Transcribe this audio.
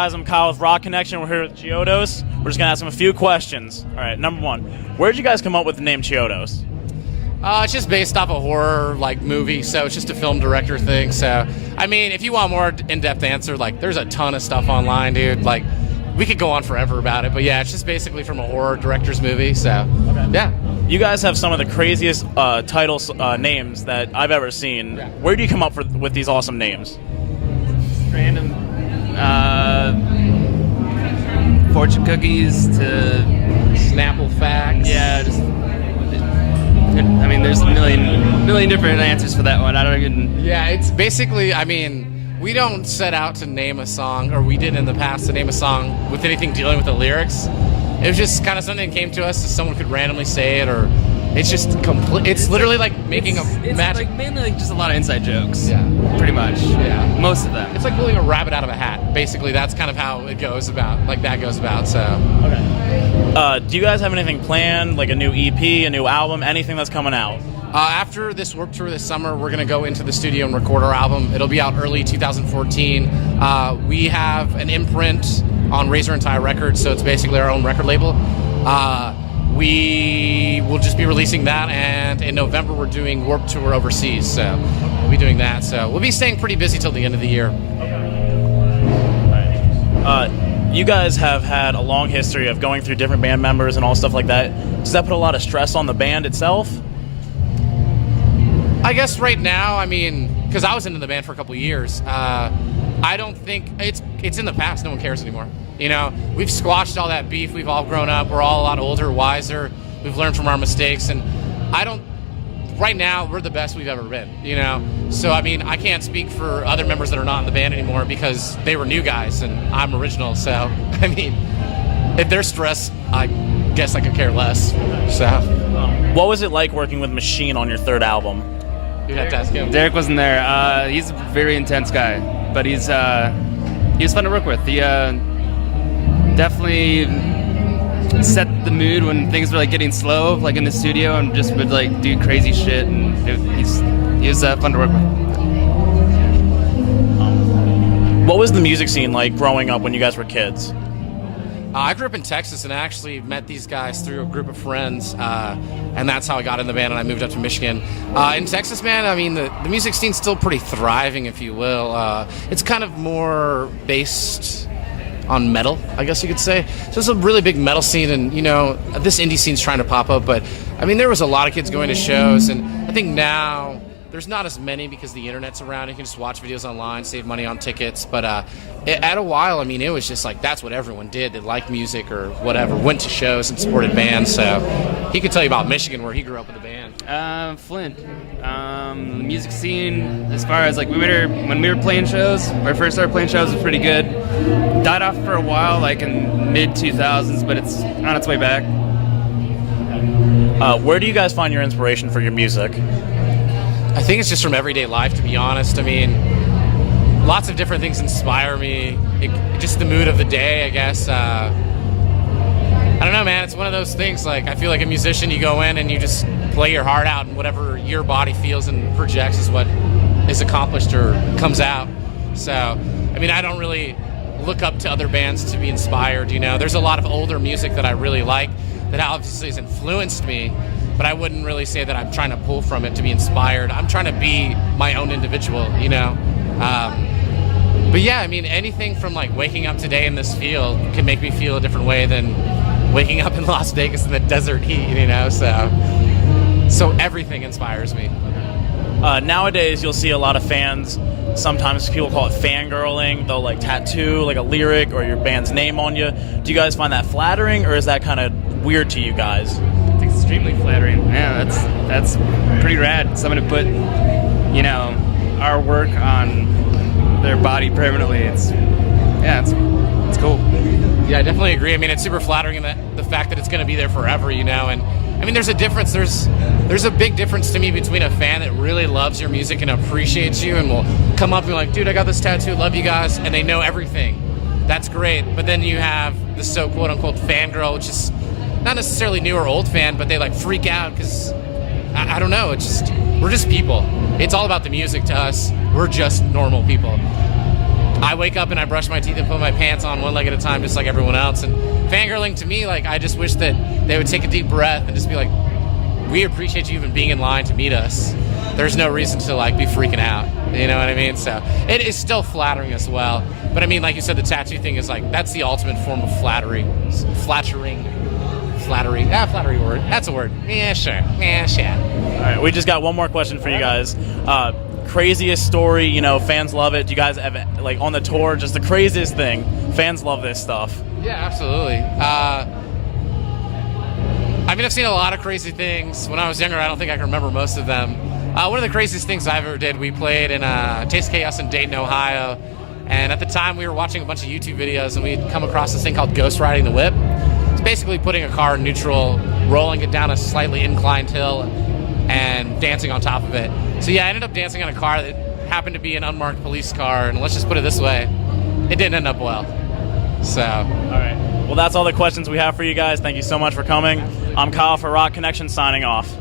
guys? I'm Kyle with Rokonnection. We're here with Chiodos. We're just going to ask them a few questions. All right, number one, where did you guys come up with the name Chiodos? It's just based off a horror movie, so it's just a film director thing. So, I mean, if you want a more in-depth answer, there's a ton of stuff online, dude. We could go on forever about it, but yeah, it's just basically from a horror director's movie. So, yeah. You guys have some of the craziest titles, names that I've ever seen. Yeah. Where do you come up with these awesome names? Random fortune cookies to Snapple facts. yeah, just I mean, there's a million different answers for that one. I don't even. Yeah, it's basically, I mean, we don't set out to name a song, or we did in the past to name a song with anything dealing with the lyrics. It was just kind of something that came to us, so someone could randomly say it, or it's just complete. It's literally like making a magic. Like mainly just a lot of inside jokes. Yeah. Pretty much. Yeah. Most of them. It's like pulling a rabbit out of a hat. Basically, that's kind of how it goes about. So. Okay. Do you guys have anything planned, like a new EP, a new album, anything that's coming out? After this Warped Tour this summer, we're going to go into the studio and record our album. It'll be out early 2014. We have an imprint on Razor and Tie Records, so it's basically our own record label. We will just be releasing that, and in November we're doing Warped Tour overseas, so we'll be doing that. So we'll be staying pretty busy till the end of the year. You guys have had a long history of going through different band members and all stuff like that. Does that put a lot of stress on the band itself? I guess right now, I mean, because I was into the band for a couple of years, I don't think it's in the past. No one cares anymore. You know, we've squashed all that beef. We've all grown up. We're all a lot older, wiser. We've learned from our mistakes, and right now, we're the best we've ever been, you know? So, I mean, I can't speak for other members that are not in the band anymore because they were new guys and I'm original. So, I mean, if they're stressed, I guess I could care less. So, What was it like working with Machine on your third album? you'd have to ask him. Derek wasn't there. He's a very intense guy, but he was fun to work with. He definitely set the mood when things were getting slow, in the studio, and just would do crazy shit. And he was fun to work with. What was the music scene like growing up when you guys were kids? I grew up in Texas and I actually met these guys through a group of friends, and that's how I got in the band, and I moved up to Michigan. In Texas, man, I mean, the music scene's still pretty thriving, if you will. It's kind of more based on metal, I guess you could say. So it's a really big metal scene, and, you know, this indie scene's trying to pop up, but, I mean, there was a lot of kids going to shows, and I think now there's not as many because the internet's around. You can just watch videos online, save money on tickets. But at a while, I mean, it was just that's what everyone did. They liked music or whatever, went to shows and supported bands. So he could tell you about Michigan, where he grew up with the band. Flint. The music scene, as far as when we were playing shows, when we first started playing shows, was pretty good. Died off for a while, in mid 2000s, but it's on its way back. Where do you guys find your inspiration for your music? I think it's just from everyday life, to be honest. I mean, lots of different things inspire me. Just the mood of the day, I guess. I don't know, man. It's one of those things. I feel like a musician, you go in and you just play your heart out, and whatever your body feels and projects is what is accomplished or comes out. So, I mean, I don't really look up to other bands to be inspired, you know. There's a lot of older music that I really like that obviously has influenced me, but I wouldn't really say that I'm trying to pull from it to be inspired. I'm trying to be my own individual, you know. But yeah, I mean, anything from waking up today in this field can make me feel a different way than waking up in Las Vegas in the desert heat, you know. So everything inspires me. Nowadays, you'll see a lot of fans. Sometimes people call it fangirling. They'll tattoo a lyric or your band's name on you. Do you guys find that flattering, or is that kind of weird to you guys? It's extremely flattering. Yeah, that's pretty rad. Someone to put, our work on their body permanently. It's cool. Yeah, I definitely agree. I mean, it's super flattering in the fact that it's going to be there forever, you know. And I mean, there's a difference. There's a big difference to me between a fan that really loves your music and appreciates you and will come up and be like, dude, I got this tattoo, love you guys, and they know everything. That's great. But then you have the so quote-unquote fangirl, which is not necessarily new or old fan, but they freak out because, I don't know, we're just people. It's all about the music to us. We're just normal people. I wake up and I brush my teeth and put my pants on one leg at a time, just like everyone else. And fangirling to me, like, I just wish that they would take a deep breath and just be like, we appreciate you even being in line to meet us. There's no reason to, like, be freaking out. You know what I mean? So it is still flattering as well. But I mean, like you said, the tattoo thing is like, that's the ultimate form of flattery. Flattering. Flattery. Flattery word. That's a word. Yeah, sure. Yeah, sure. All right, we just got one more question for you guys. Craziest story, you know, fans love it. Do you guys have, like, on the tour, just the craziest thing? Fans love this stuff. Yeah, absolutely. I mean, I've seen a lot of crazy things. When I was younger, I don't think I can remember most of them. One of the craziest things I've ever did, we played in Taste Chaos in Dayton, Ohio. And at the time, we were watching a bunch of YouTube videos, and we'd come across this thing called ghost riding the whip. It's basically putting a car in neutral, rolling it down a slightly inclined hill, and dancing on top of it. So yeah, I ended up dancing on a car that happened to be an unmarked police car, and let's just put it this way, it didn't end up well. So. All right. Well, that's all the questions we have for you guys. Thank you so much for coming. I'm Kyle for Rokonnection, signing off.